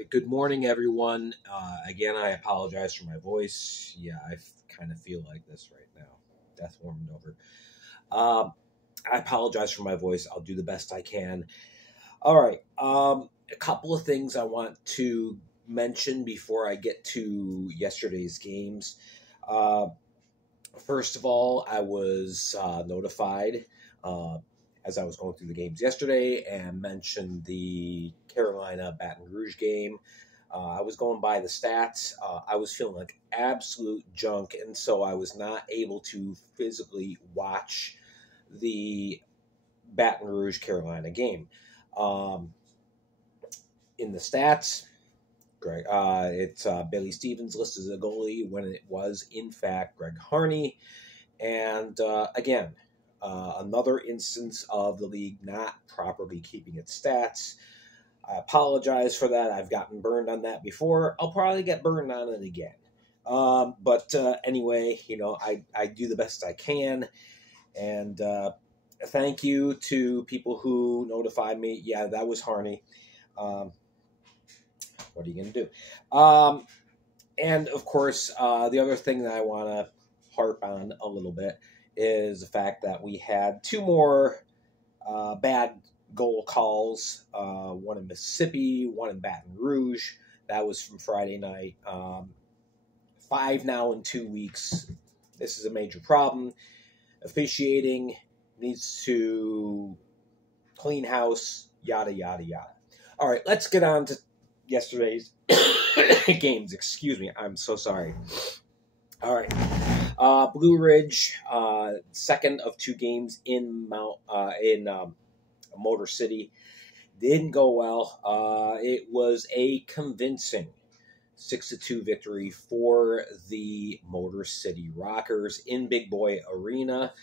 Right, good morning, everyone. Again, I apologize for my voice. Yeah, I kind of feel like this right now. Death warmed over. I apologize for my voice. I'll do the best I can. All right. A couple of things I want to mention before I get to yesterday's games. Uh, First of all, I was notified as I was going through the games yesterday and mentioned the Carolina Baton Rouge game. I was going by the stats. I was feeling like absolute junk, and so I was not able to physically watch the Baton Rouge Carolina game. In the stats, Greg, it's Billy Stevens listed as a goalie when it was, in fact, Greg Harney. And again, another instance of the league not properly keeping its stats. I apologize for that. I've gotten burned on that before. I'll probably get burned on it again. But anyway, I do the best I can. And thank you to people who notified me. Yeah, that was Harney. What are you going to do? And, of course, the other thing that I want to harp on a little bit is the fact that we had two more bad goal calls, one in Mississippi, one in Baton Rouge. That was from Friday night. 5 now in 2 weeks. This is a major problem. Officiating needs to clean house, yada, yada, yada. All right, let's get on to yesterday's games. Excuse me. I'm so sorry. All right. Blue Ridge, second of 2 games in Motor City. Didn't go well. It was a convincing 6-2 victory for the Motor City Rockers in Big Boy Arena.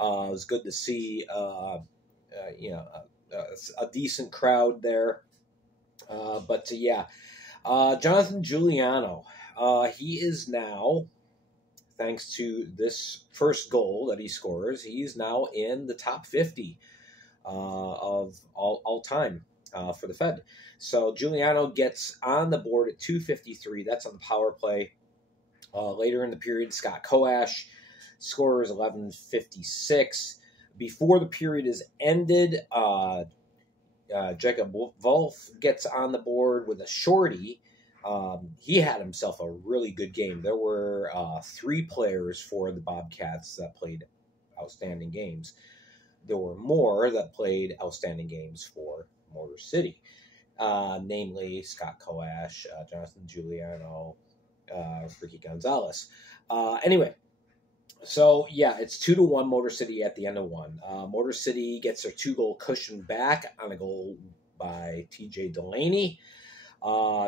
It was good to see a decent crowd there. But Jonathan Giuliano, he is now, thanks to this first goal that he scores, he's now in the top 50 of all time for the Fed. So Giuliano gets on the board at 2:53. That's on the power play. Later in the period, Scott Koash scores 11:56. Before the period is ended, Jacob Wolf gets on the board with a shorty. He had himself a really good game. There were 3 players for the Bobcats that played outstanding games. There were more that played outstanding games for Motor City, namely Scott Koash, Jonathan Giuliano, Ricky Gonzalez. Anyway, so yeah, it's 2-1 Motor City at the end of 1. Motor City gets their 2-goal cushion back on a goal by TJ Delaney.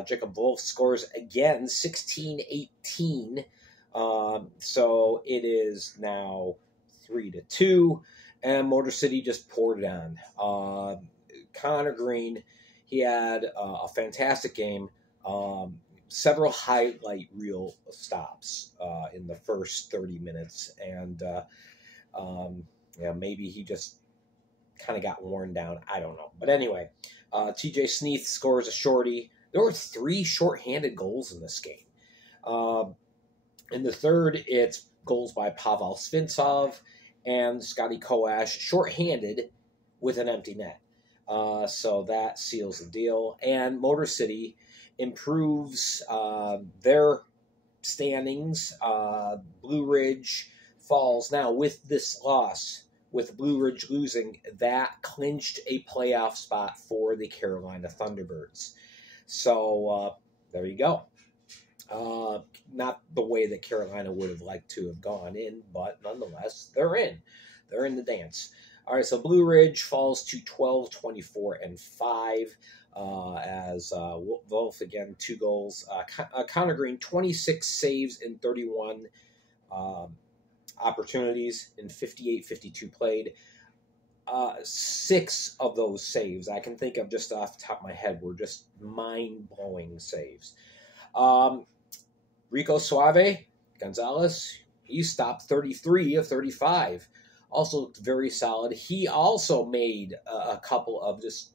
Jacob Wolf scores again, 16-18. So it is now 3-2, and Motor City just poured it on. Connor Green, he had a fantastic game. Several highlight reel stops in the first 30 minutes, and maybe he just kind of got worn down. I don't know. But anyway, TJ Sneath scores a shorty. There were 3 shorthanded goals in this game. In the third, it's goals by Pavel Svintsov and Scotty Koash, shorthanded with an empty net. So that seals the deal. And Motor City improves their standings. Blue Ridge falls. Now, with this loss, with Blue Ridge losing, that clinched a playoff spot for the Carolina Thunderbirds. So there you go. Not the way that Carolina would have liked to have gone in, but nonetheless, they're in. They're in the dance. All right, so Blue Ridge falls to 12, 24, and 5 as Wolf, again, 2 goals. Connor Green, 26 saves in 31 opportunities in 58-52 played. 6 of those saves I can think of just off the top of my head were just mind-blowing saves. Rico Suave Gonzalez, he stopped 33 of 35. Also looked very solid. He also made a couple of just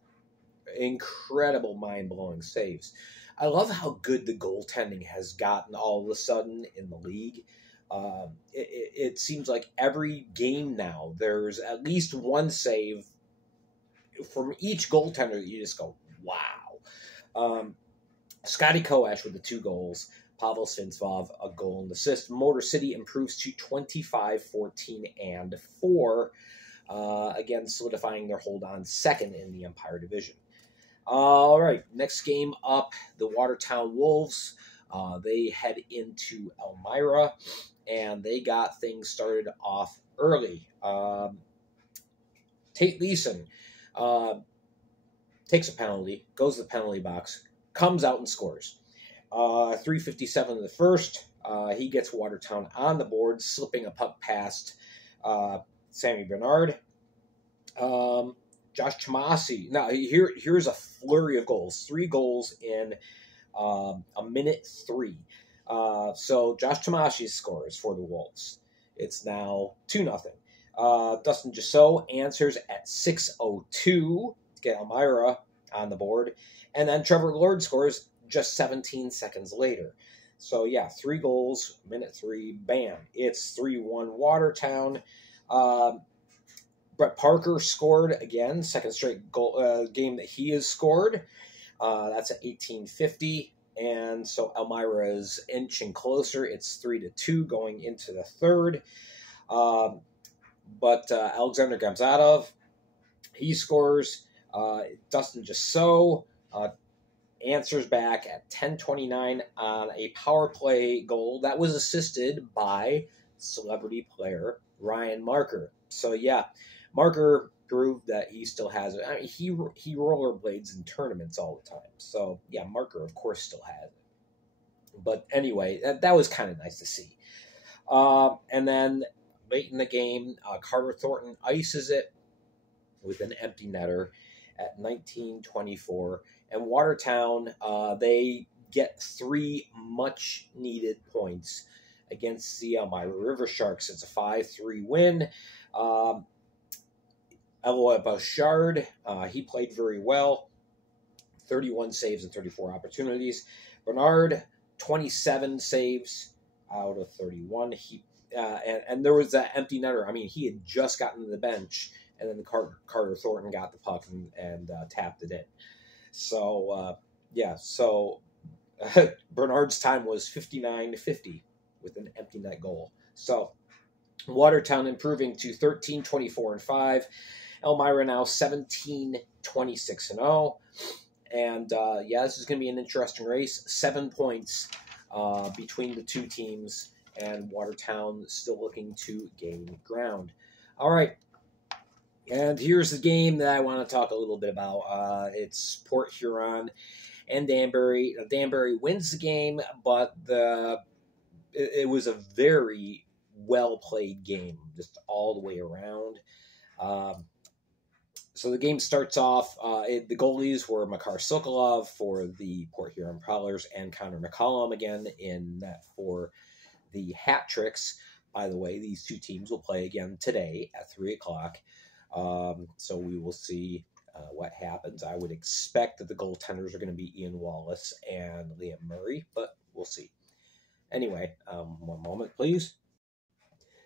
incredible mind-blowing saves. I love how good the goaltending has gotten all of a sudden in the league. It seems like every game now there's at least one save from each goaltender that you just go, wow. Scotty Koash with the 2 goals. Pavel Svinsvov, a goal and assist. Motor City improves to 25, 14, and 4. Again, solidifying their hold on second in the Empire Division. All right, next game up, the Watertown Wolves. They head into Elmyra, and they got things started off early. Tate Leeson takes a penalty, goes to the penalty box, comes out and scores. 3:57 in the first. He gets Watertown on the board, slipping a puck past Sammy Bernard. Josh Tomasi. Now, here's a flurry of goals. 3 goals in a minute 3. So Josh Tomasi scores for the Wolves. It's now 2-0. Dustin Jasso answers at 6:02 to get Elmyra on the board. And then Trevor Lord scores just 17 seconds later. So, yeah, 3 goals, minute 3, bam. It's 3-1 Watertown. Brett Parker scored again, second straight goal, game that he has scored. That's at 18:50. And so Elmyra is inching closer. It's 3-2 going into the third. But Alexander Gamzatov, he scores. Dustin Jasso answers back at 10:29 on a power play goal that was assisted by celebrity player Ryan Marker. So, yeah, Marker proved that he still has it. I mean, he rollerblades in tournaments all the time. So, yeah, Marker, of course, still has it. But anyway, that was kind of nice to see. And then late in the game, Carter Thornton ices it with an empty netter at 19:24. And Watertown, they get 3 much-needed points against the Elmyra River Sharks. It's a 5-3 win. Eloy Bouchard, he played very well. 31 saves and 34 opportunities. Bernard, 27 saves out of 31. And there was that empty netter. I mean, he had just gotten to the bench, and then Carter Thornton got the puck and tapped it in. So, so Bernard's time was 59-50 with an empty net goal. So, Watertown improving to 13, 24, and 5. Elmyra now 17, 26, and 0. And, this is going to be an interesting race. 7 points between the two teams, and Watertown still looking to gain ground. All right. And here's the game that I want to talk a little bit about. It's Port Huron and Danbury. Danbury wins the game, but it was a very well-played game, just all the way around. So the game starts off, the goalies were Makar Sokolov for the Port Huron Prowlers and Connor McCollum again in net for the Hat Tricks. By the way, these two teams will play again today at 3 o'clock. So we will see what happens. I would expect that the goaltenders are going to be Ian Wallace and Liam Murray, but we'll see. Anyway, one moment, please.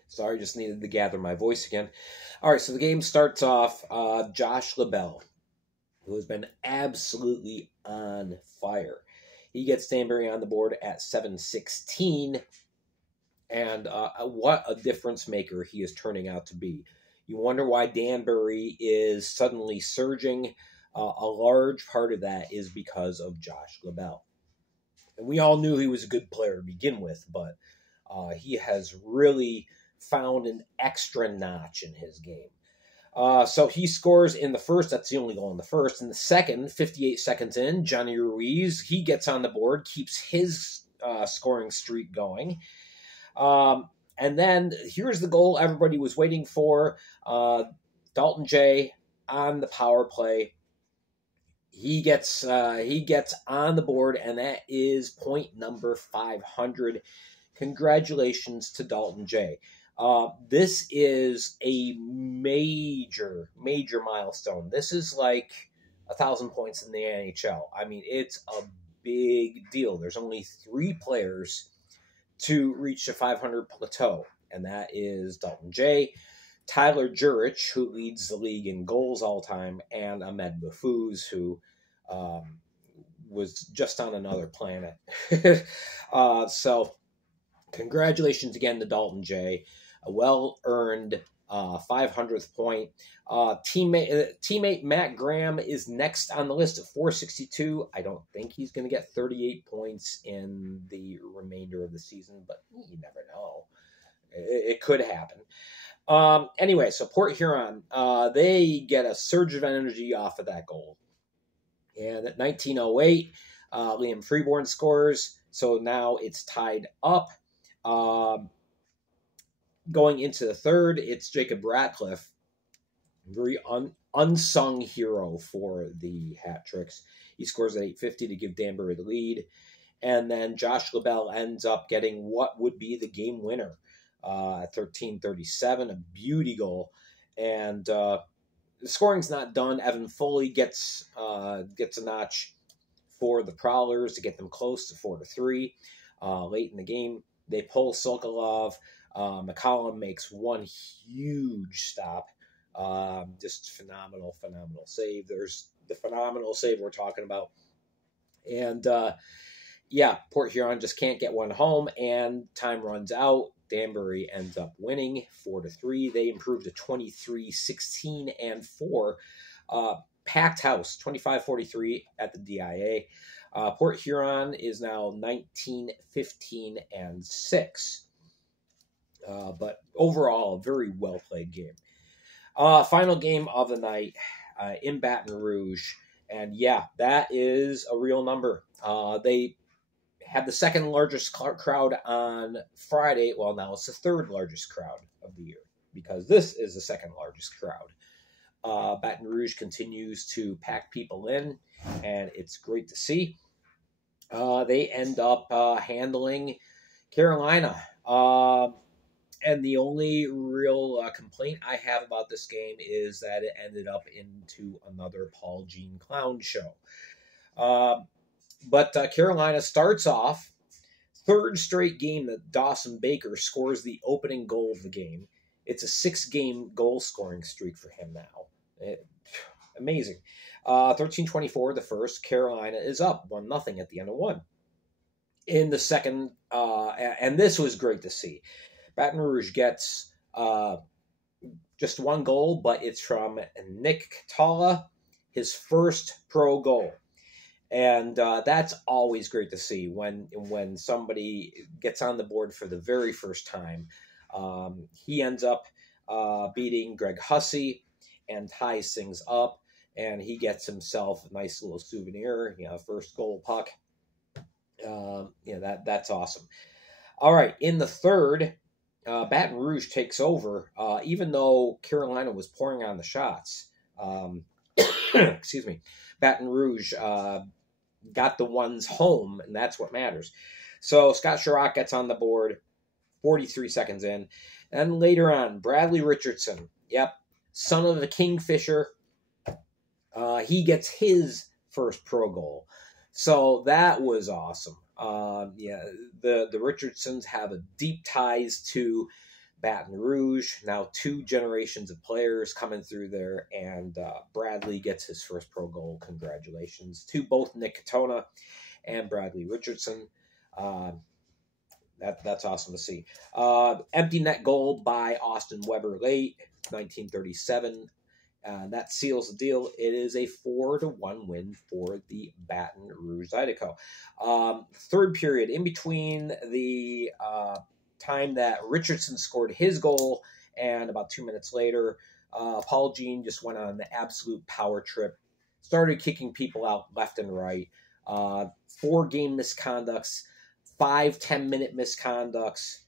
Sorry, just needed to gather my voice again. All right, so the game starts off. Josh LaBelle, who has been absolutely on fire. He gets Danbury on the board at 7:16, and what a difference maker he is turning out to be. You wonder why Danbury is suddenly surging. A large part of that is because of Josh LaBelle. And we all knew he was a good player to begin with, but he has really found an extra notch in his game. So he scores in the first. That's the only goal in the first. In the second, 58 seconds in, Johnny Ruiz, he gets on the board, keeps his scoring streak going. And then here's the goal everybody was waiting for. Dalton J on the power play. He gets on the board, and that is point number 500. Congratulations to Dalton J. This is a major milestone. This is like 1,000 points in the NHL. I mean, it's a big deal. There's only 3 players to reach the 500 plateau, and that is Dalton J., Tyler Jurich, who leads the league in goals all time, and Ahmed Baffouz, who was just on another planet. So congratulations again to Dalton J. A well-earned 500th point. Teammate Matt Graham is next on the list at 462. I don't think he's going to get 38 points in the remainder of the season, but you never know. It could happen. Anyway, so Port Huron, they get a surge of energy off of that goal. And at 1908, Liam Freeborn scores, so now it's tied up. Going into the third, it's Jacob Ratcliffe, very unsung hero for the hat tricks. He scores at 8:50 to give Danbury the lead. And then Josh LaBelle ends up getting what would be the game winner at 13:37, a beauty goal. And the scoring's not done. Evan Foley gets a notch for the Prowlers to get them close to 4-3. Late in the game, they pull Sokolov. McCollum makes one huge stop. Just phenomenal save. There's the phenomenal save we're talking about. And, Port Huron just can't get one home, and time runs out. Danbury ends up winning 4-3. They improved to 23-16-4. Packed house, 25-43 at the DIA. Port Huron is now 19-15-6. But overall, a very well-played game. Final game of the night in Baton Rouge. And that is a real number. They had the second largest crowd on Friday. Well, now it's the third largest crowd of the year, because this is the second largest crowd. Baton Rouge continues to pack people in, and it's great to see. They end up handling Carolina. And the only real complaint I have about this game is that it ended up into another Paul Jean Clown show. But Carolina starts off, third straight game that Dawson Baker scores the opening goal of the game. It's a 6-game goal-scoring streak for him now. Amazing. 13-24 the first. Carolina is up 1-0 at the end of one. In the second, and this was great to see, Baton Rouge gets just one goal, but it's from Nick Catala, his first pro goal. And that's always great to see when somebody gets on the board for the very first time. He ends up beating Greg Hussey and ties things up, and he gets himself a nice little souvenir, first goal puck. That's awesome. All right, in the third, Baton Rouge takes over, even though Carolina was pouring on the shots. Excuse me. Baton Rouge got the ones home, and that's what matters. So Scott Chirac gets on the board 43 seconds in. And later on, Bradley Richardson, son of the Kingfisher, he gets his first pro goal. So that was awesome. The Richardsons have a deep ties to Baton Rouge. Now 2 generations of players coming through there, and Bradley gets his first pro goal. Congratulations to both Nick Katona and Bradley Richardson. That's awesome to see. Empty net goal by Austin Weber late, 1937. That seals the deal. It is a 4-1 win for the Baton Rouge Zydeco. Third period, in between the time that Richardson scored his goal and about 2 minutes later, Paul Jean just went on the absolute power trip, started kicking people out left and right. 4 game misconducts, 5 10-minute misconducts.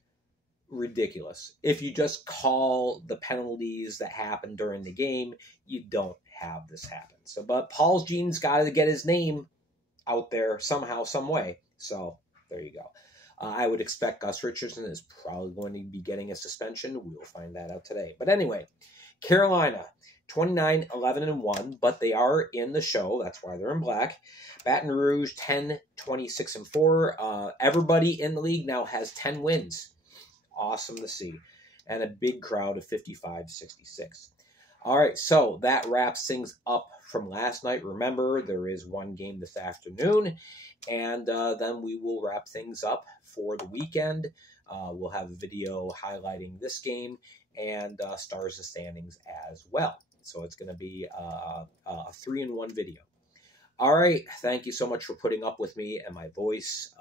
Ridiculous. If you just call the penalties that happen during the game, you don't have this happen. But Paul Jean's got to get his name out there somehow, some way. So there you go. I would expect Gus Richardson is probably going to be getting a suspension. We will find that out today. But anyway, Carolina 29, 11, and 1, but they are in the show. That's why they're in black. Baton Rouge, 10, 26, and 4. Everybody in the league now has 10 wins. Awesome to see. And a big crowd of 55-66. All right, so that wraps things up from last night. Remember, there is one game this afternoon, and then we will wrap things up for the weekend. We'll have a video highlighting this game and stars and standings as well. So it's going to be a 3-in-1 video. All right, thank you so much for putting up with me and my voice.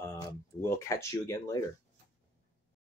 We'll catch you again later.